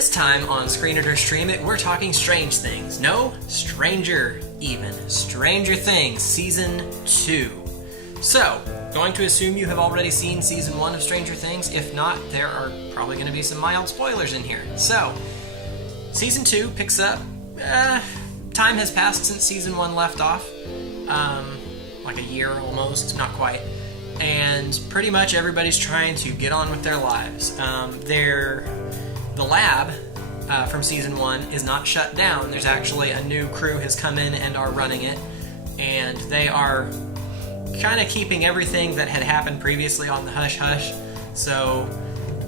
This time on Screen It or Stream It, we're talking strange things. No, stranger even. Stranger Things Season 2. So, going to assume you have already seen Season 1 of Stranger Things. If not, there are probably going to be some mild spoilers in here. So, Season 2 picks up. Time has passed since Season 1 left off. Like a year almost, not quite. And pretty much everybody's trying to get on with their lives. The lab from Season 1 is not shut down. There's actually a new crew has come in and are running it. And they are kind of keeping everything that had happened previously on the hush-hush. So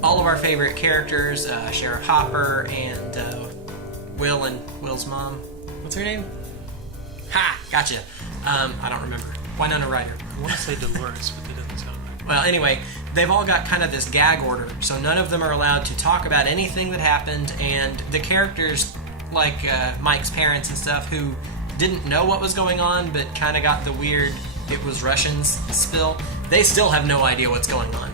all of our favorite characters, Sheriff Hopper and Will and Will's mom. What's her name? Ha! Gotcha. I don't remember. Winona Ryder. I want to say Dolores, but that doesn't sound right. Well, anyway, they've all got kind of this gag order, so none of them are allowed to talk about anything that happened, and the characters, like Mike's parents and stuff, who didn't know what was going on, but kind of got the weird, it was Russians spill, they still have no idea what's going on.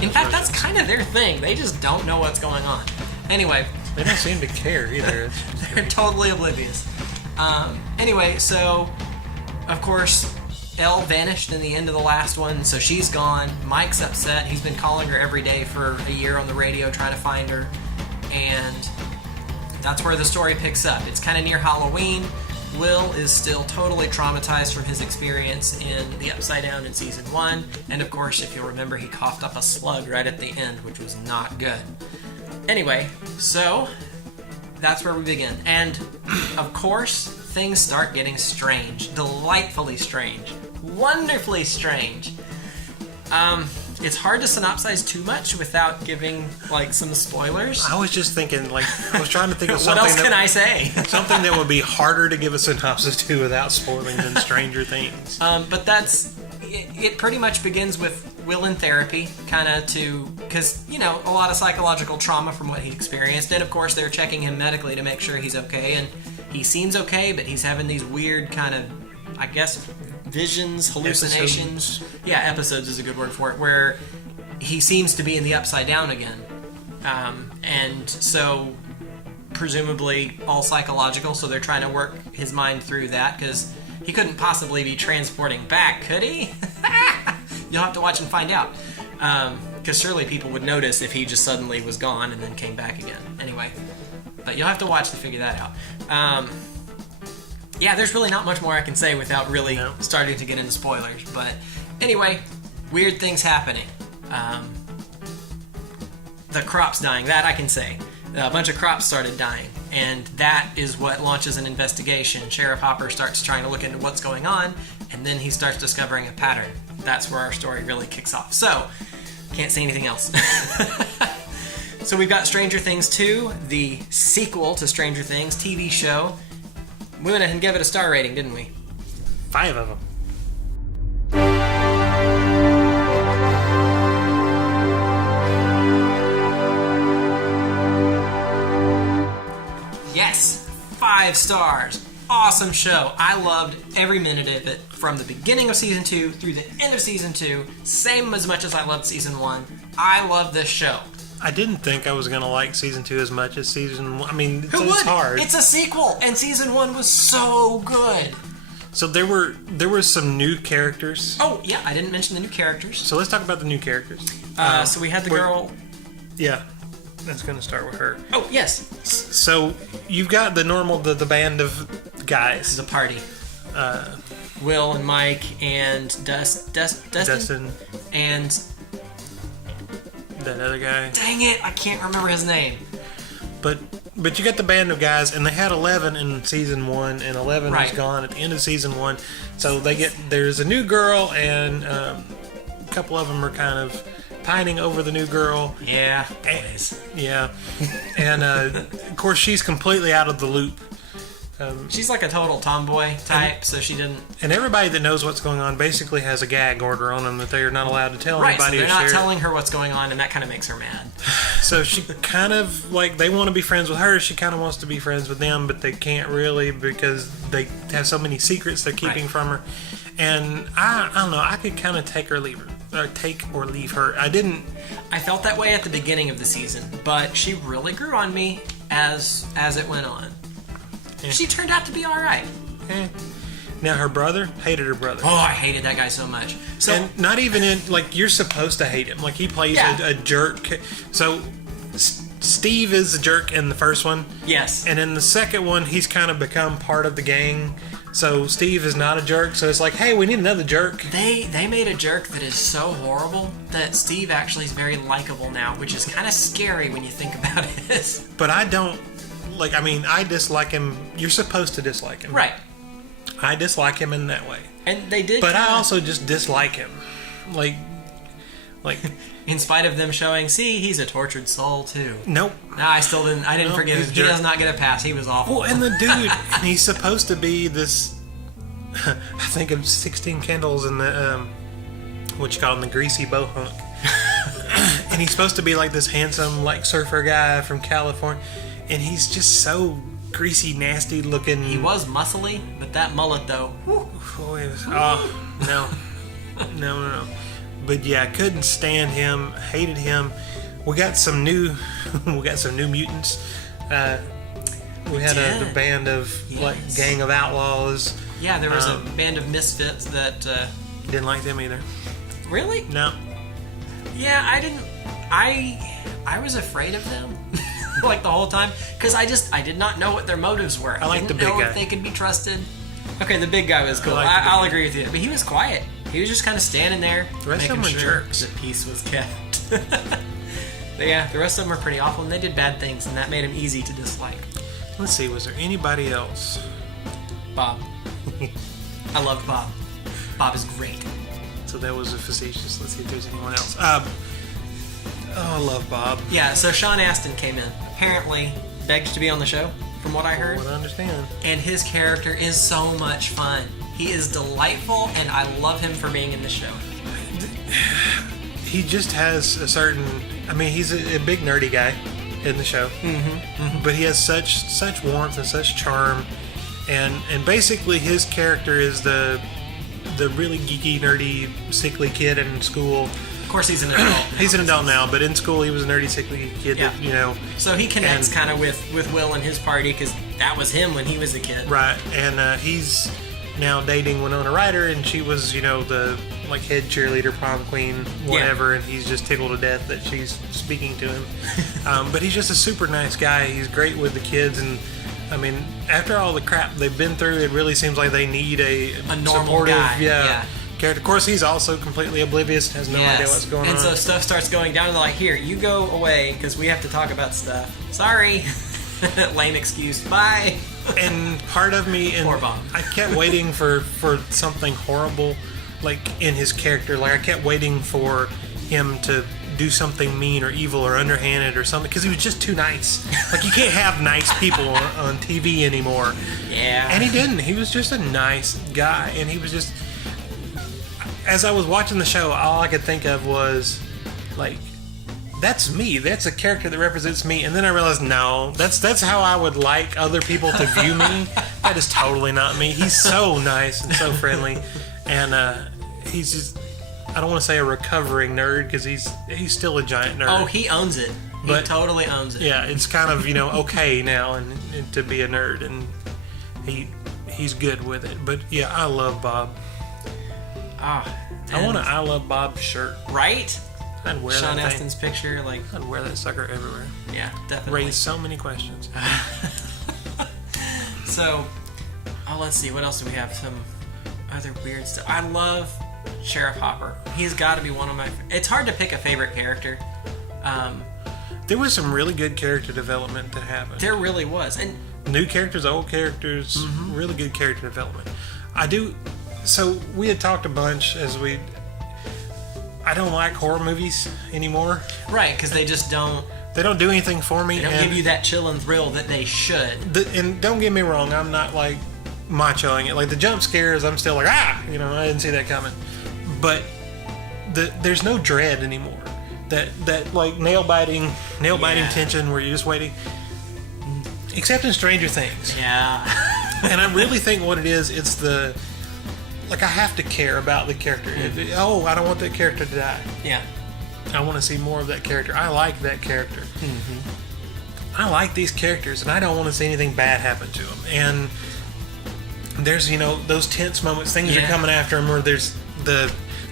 In fact, that's kind of their thing. They just don't know what's going on. Anyway. They don't seem to care either. They're totally oblivious. Anyway, so, of course, Elle vanished in the end of the last one, so she's gone. Mike's upset. He's been calling her every day for a year on the radio trying to find her. And that's where the story picks up. It's kind of near Halloween. Will is still totally traumatized from his experience in the Upside Down in Season 1. And of course, if you'll remember, he coughed up a slug right at the end, which was not good. Anyway, so that's where we begin. And, of course, things start getting strange. Delightfully strange. Wonderfully strange. It's hard to synopsize too much without giving, like, some spoilers. I was just thinking, like, I was trying to think of something. What else can I say? Something that would be harder to give a synopsis to without spoiling than Stranger Things. But that's... It pretty much begins with Will in therapy, kind of because, you know, a lot of psychological trauma from what he experienced, and of course they're checking him medically to make sure he's okay, and he seems okay, but he's having these weird kind of, I guess, visions, hallucinations. Episodes. Yeah, episodes is a good word for it, where he seems to be in the Upside Down again. And so, presumably all psychological, so they're trying to work his mind through that, because he couldn't possibly be transporting back, could he? You'll have to watch and find out. Because surely people would notice if he just suddenly was gone and then came back again. Anyway. But you'll have to watch to figure that out. Yeah, there's really not much more I can say without really starting to get into spoilers. But anyway, weird things happening. The crops dying, that I can say. A bunch of crops started dying. And that is what launches an investigation. Sheriff Hopper starts trying to look into what's going on, and then he starts discovering a pattern. That's where our story really kicks off. So, can't say anything else. So we've got Stranger Things 2, the sequel to Stranger Things TV show. We went ahead and gave it a star rating, didn't we? 5 of them. Yes, 5 stars. Awesome show. I loved every minute of it from the beginning of Season 2 through the end of Season 2. Same as much as I loved Season 1. I love this show. I didn't think I was going to like Season 2 as much as Season 1. I mean, it's hard. It's a sequel, and Season 1 was so good. So there were some new characters. Oh, yeah, I didn't mention the new characters. So let's talk about the new characters. So we had the girl... Yeah, that's going to start with her. Oh, yes. So you've got the normal, the band of guys. The party. Will and Mike and Dustin. And... that other guy. Dang it, I can't remember his name. But you got the band of guys, and they had 11 in Season 1, and 11 was gone at the end of Season 1. So there's a new girl, and a couple of them are kind of pining over the new girl. Yeah, yeah. And, of course, she's completely out of the loop. She's like a total tomboy type, so she didn't... And everybody that knows what's going on basically has a gag order on them that they're not allowed to tell anybody. So they're not telling her what's going on, and that kind of makes her mad. So she kind of, like, they want to be friends with her. She kind of wants to be friends with them, but they can't really because they have so many secrets they're keeping from her. And I don't know, I could kind of take her or leave her. take or leave her. I felt that way at the beginning of the season, but she really grew on me as it went on. She turned out to be all right. Now her brother, hated her brother. Oh, I hated that guy so much. So, and not even in, like, you're supposed to hate him. Like, he plays a jerk. So Steve is a jerk in the first one. Yes. And in the second one, he's kind of become part of the gang. So Steve is not a jerk. So it's like, hey, we need another jerk. They made a jerk that is so horrible that Steve actually is very likable now, which is kind of scary when you think about it. But I don't, like, I mean, I dislike him. You're supposed to dislike him. Right. I dislike him in that way. And they did. But I also just dislike him. Like. In spite of them showing, see, he's a tortured soul too. Nope. No, I didn't forgive him. He does not get a pass. He was awful. Well, and the dude, and he's supposed to be this, I think of 16 Candles in the, what you call him, the greasy bow hunk. And he's supposed to be like this handsome, like, surfer guy from California. And he's just so greasy, nasty looking. He was muscly, but that mullet though. No. But yeah, couldn't stand him. Hated him. We got some new mutants. We had a band of like gang of outlaws. Yeah, there was a band of misfits that didn't like them either. Really? No. Yeah, I didn't. I was afraid of them. Like the whole time, because I did not know what their motives were. I like the big guy. If they could be trusted. Okay, the big guy was cool. I'll agree with you, but he was quiet. He was just kind of standing there, the rest making of them were sure jerks. the peace was kept. But yeah, the rest of them were pretty awful, and they did bad things, and that made him easy to dislike. Let's see, was there anybody else? Bob. I loved Bob. Bob is great. So that was a facetious. Let's see if there's anyone else. I love Bob. Yeah, so Sean Astin came in. Apparently begged to be on the show, from what I heard. I understand. And his character is so much fun. He is delightful, and I love him for being in the show. He just has a certain... I mean, he's a big nerdy guy in the show. Mm-hmm. But he has such warmth and such charm. And basically his character is the really geeky, nerdy, sickly kid in school. Of course, he's an adult. He's an adult now, but in school he was a nerdy, sickly kid. Yeah. That, you know. So he connects kind of with Will and his party, because that was him when he was a kid. Right, and he's now dating Winona Ryder, and she was, the like head cheerleader, prom queen, whatever, and he's just tickled to death that she's speaking to him. But he's just a super nice guy. He's great with the kids, and I mean, after all the crap they've been through, it really seems like they need a normal supportive guy. Yeah. character. Of course, he's also completely oblivious, has no idea what's going on. And so stuff starts going down, and they're like, here, you go away, because we have to talk about stuff. Sorry. Lame excuse. Bye. And part of me, and poor Bob. I kept waiting for something horrible, like, in his character. Like, I kept waiting for him to do something mean or evil or underhanded or something, because he was just too nice. Like, you can't have nice people on TV anymore. Yeah. And he didn't. He was just a nice guy, and he was just... As I was watching the show, all I could think of was, like, that's me. That's a character that represents me. And then I realized, no, that's how I would like other people to view me. That is totally not me. He's so nice and so friendly, and he's just... I don't want to say a recovering nerd, because he's still a giant nerd. Oh, he owns it. He totally owns it. Yeah, it's kind of, okay now and to be a nerd, and he's good with it. But yeah, I love Bob. I want an I Love Bob shirt. Right? I'd wear Sean that Astin's picture, like... I'd wear that sucker everywhere. Yeah, definitely. Raise so many questions. So, let's see, what else do we have? Some other weird stuff. I love Sheriff Hopper. He's got to be one of my... It's hard to pick a favorite character. There was some really good character development that happened. There really was. And new characters, old characters, really good character development. So we had talked a bunch I don't like horror movies anymore. Right, because they just don't... They don't do anything for me. They don't give you that chill and thrill that they should. And don't get me wrong, I'm not like machoing it. Like the jump scares, I'm still like, I didn't see that coming. But there's no dread anymore. That like nail biting tension where you're just waiting. Except in Stranger Things. Yeah. And I really think what it is, it's like I have to care about the character. Oh, I don't want that character to die. Yeah. I want to see more of that character. I like that character. Mm-hmm. I like these characters, and I don't want to see anything bad happen to them. And there's, those tense moments. Things are coming after them, or there's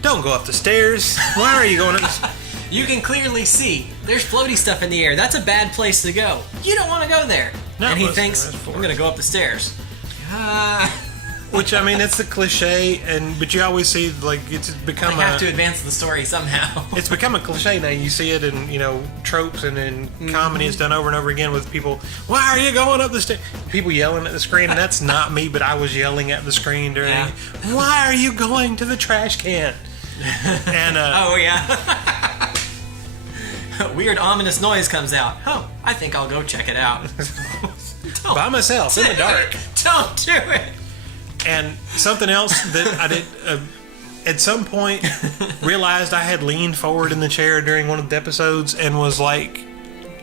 don't go up the stairs. Why are you going up the stairs? You can clearly see there's floaty stuff in the air. That's a bad place to go. You don't want to go there. No, and he thinks, I'm going to go up the stairs. Which, I mean, it's the cliche, but you always see, like, it's become I have to advance the story somehow. It's become a cliche now. You see it in, tropes and in comedy. It's done over and over again with people, why are you going up the stairs? People yelling at the screen, and that's not me, but I was yelling at the screen during, why are you going to the trash can? And, oh, yeah. Weird ominous noise comes out. Oh, I think I'll go check it out. By myself in the dark. Don't do it. And something else that I did at some point realized I had leaned forward in the chair during one of the episodes and was like,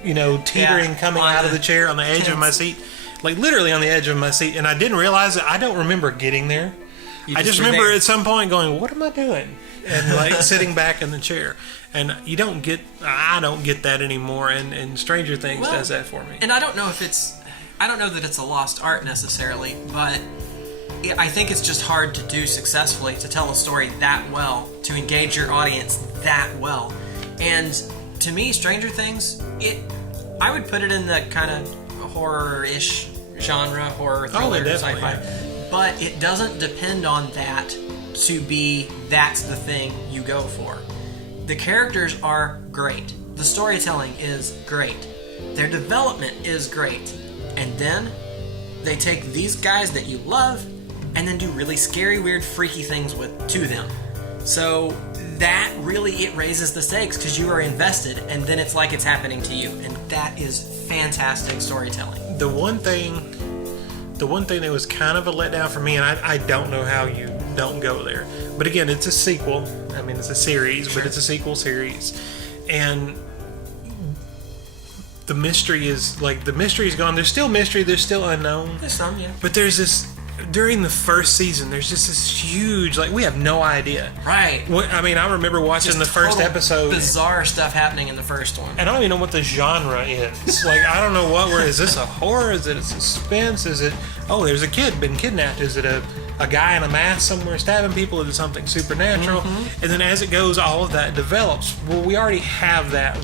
teetering coming out of the chair on the edge of my seat, like literally on the edge of my seat, and I didn't realize it. I don't remember getting there. I just remember at some point going, what am I doing? And like sitting back in the chair. And I don't get that anymore, and Stranger Things does that for me. And I don't know that it's a lost art necessarily, but I think it's just hard to do successfully, to tell a story that well, to engage your audience that well. And to me, Stranger Things, I would put it in the kind of horror-ish genre, horror, thriller, sci-fi. Yeah. But it doesn't depend on that to be that's the thing you go for. The characters are great. The storytelling is great. Their development is great. And then they take these guys that you love and then do really scary, weird, freaky things to them. So that really, it raises the stakes because you are invested, and then it's like it's happening to you. And that is fantastic storytelling. The one thing that was kind of a letdown for me, and I don't know how you don't go there, but again, it's a sequel. I mean, it's a series, but it's a sequel series, and the mystery is gone. There's still mystery. There's still unknown. There's some, yeah. But there's this. During the first season, there's just this huge, we have no idea. Right. I mean, I remember watching the first episode. Bizarre stuff happening in the first one. And I don't even know what the genre is. I don't know is this a horror? Is it a suspense? Is it, there's a kid been kidnapped? Is it a guy in a mask somewhere stabbing people? Is it something supernatural? Mm-hmm. And then as it goes, all of that develops. Well, we already have that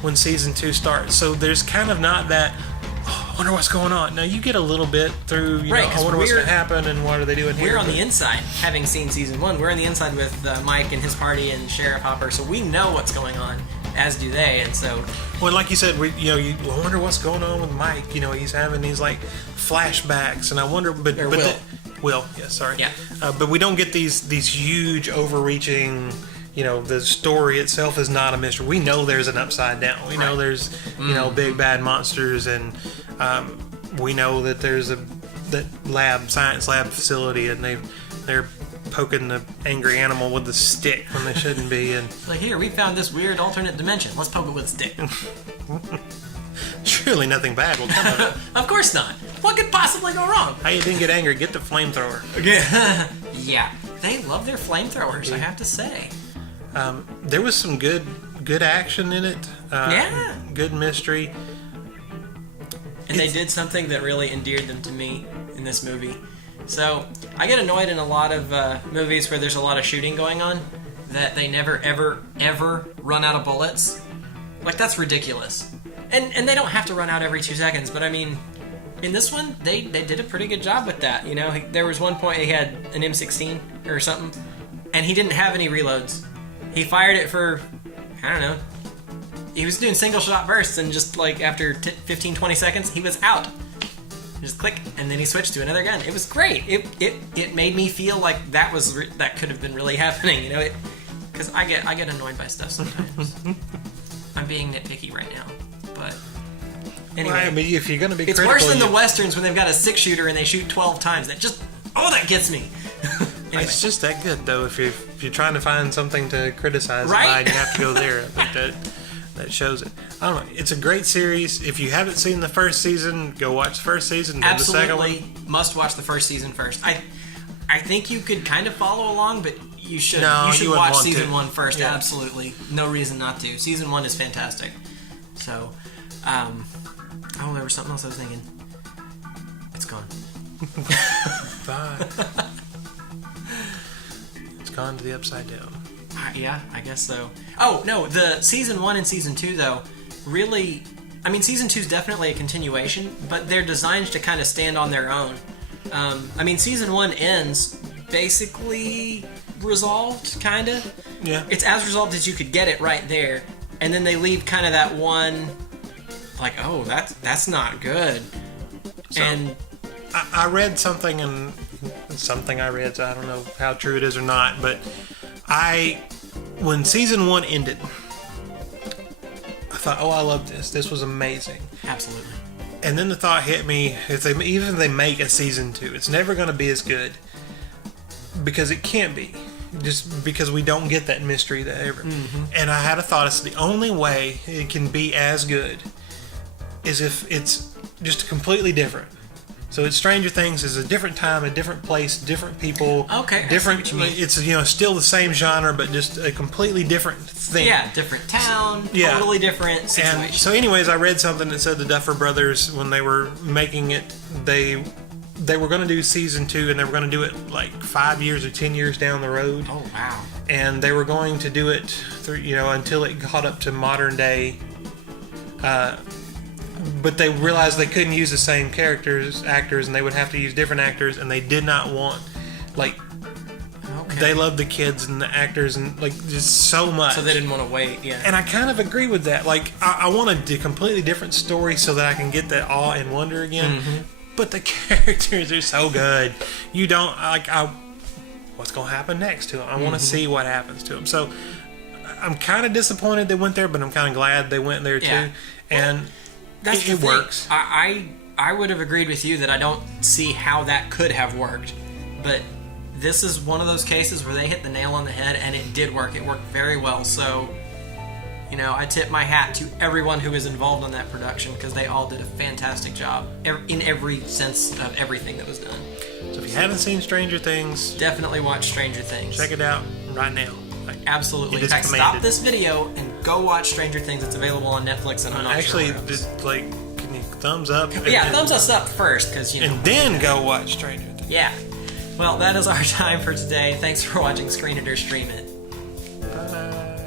when season 2 starts. So there's kind of not that, I wonder what's going on. Now, you get a little bit through, I wonder what's going to happen and what are they doing here. We're on the inside, having seen season 1. We're on the inside with Mike and his party and Sheriff Hopper, so we know what's going on, as do they, and so... Well, like you said, you wonder what's going on with Mike. He's having these, flashbacks, and I wonder... Will, yeah, sorry. Yeah. But we don't get these huge, overreaching... the story itself is not a mystery. We know there's an upside down. We know there's, big bad monsters, and we know that there's that science lab facility, and they're poking the angry animal with the stick when they shouldn't be. And here, we found this weird alternate dimension. Let's poke it with a stick. Surely nothing bad will come of it. Of course not. What could possibly go wrong? Hey, you didn't get angry. Get the flamethrower. Yeah. They love their flamethrowers, I have to say. There was some good action in it. Good mystery. And they did something that really endeared them to me in this movie. So, I get annoyed in a lot of movies where there's a lot of shooting going on that they never, ever, ever run out of bullets. That's ridiculous. And they don't have to run out every 2 seconds, but I mean, in this one, they did a pretty good job with that. There was one point he had an M16 or something, and he didn't have any reloads. He fired it for, I don't know, he was doing single shot bursts, and just after 15, 20 seconds, he was out. Just click, and then he switched to another gun. It was great. It made me feel like that could have been really happening, because I get annoyed by stuff sometimes. I'm being nitpicky right now, but anyway. Well, I mean, if you're going to be critical, it's worse than the westerns when they've got a 6-shooter and they shoot 12 times. That gets me. Anyway. It's just that good, though. If you're trying to find something to criticize, you have to go there. I think that shows it. I don't know. It's a great series. If you haven't seen the first season, go watch the first season. Absolutely, the second one. Must watch the first season first. I think you could kind of follow along, but you should. No, you should you wouldn't watch want season to. 1 first. Yeah. Absolutely, no reason not to. Season 1 is fantastic. So, there was something else I was thinking. It's gone. Bye. It's gone to the upside down. Yeah, I guess so. Oh no, the season 1 and season 2 though, really. I mean, season 2 is definitely a continuation, but they're designed to kind of stand on their own. I mean, season 1 ends basically resolved, kind of. Yeah. It's as resolved as you could get it right there, and then they leave kind of that one, like, oh, that's not good. So, and I read something, and something I read, so I don't know how true it is or not, but when season 1 ended, I thought, oh, I love this. This was amazing. Absolutely. And then the thought hit me, even if they make a season 2, it's never going to be as good. Because it can't be. Just because we don't get that mystery that ever. Mm-hmm. And I had a thought, it's the only way it can be as good is if it's just completely different. So it's Stranger Things is a different time, a different place, different people. Okay. Different. It's still the same genre, but just a completely different thing. Yeah, different town, Yeah. totally different situation. And so, anyways, I read something that said the Duffer Brothers, when they were making it, they were going to do season 2, and they were going to do it like 5 years or 10 years down the road. Oh wow! And they were going to do it through, until it caught up to modern day. But they realized they couldn't use the same actors, and they would have to use different actors, and they did not want, Okay. they loved the kids and the actors and just so much. So they didn't want to wait, yeah. And I kind of agree with that. I want a completely different story so that I can get that awe and wonder again. Mm-hmm. But the characters are so good. You don't what's going to happen next to them? I want to see what happens to them. So I'm kind of disappointed they went there, but I'm kind of glad they went there too. And it works. I would have agreed with you that I don't see how that could have worked. But this is one of those cases where they hit the nail on the head, and it did work. It worked very well. So, I tip my hat to everyone who was involved in that production, because they all did a fantastic job in every sense of everything that was done. So if you haven't seen Stranger Things, definitely watch Stranger Things. Check it out right now. Absolutely. In fact, stop this video and go watch Stranger Things. It's available on Netflix, and I'm not actually, sure where else. can you thumbs up? Thumbs us up first, because and then go watch Stranger Things. Yeah. Well, that is our time for today. Thanks for watching Screen It or Stream It. Bye.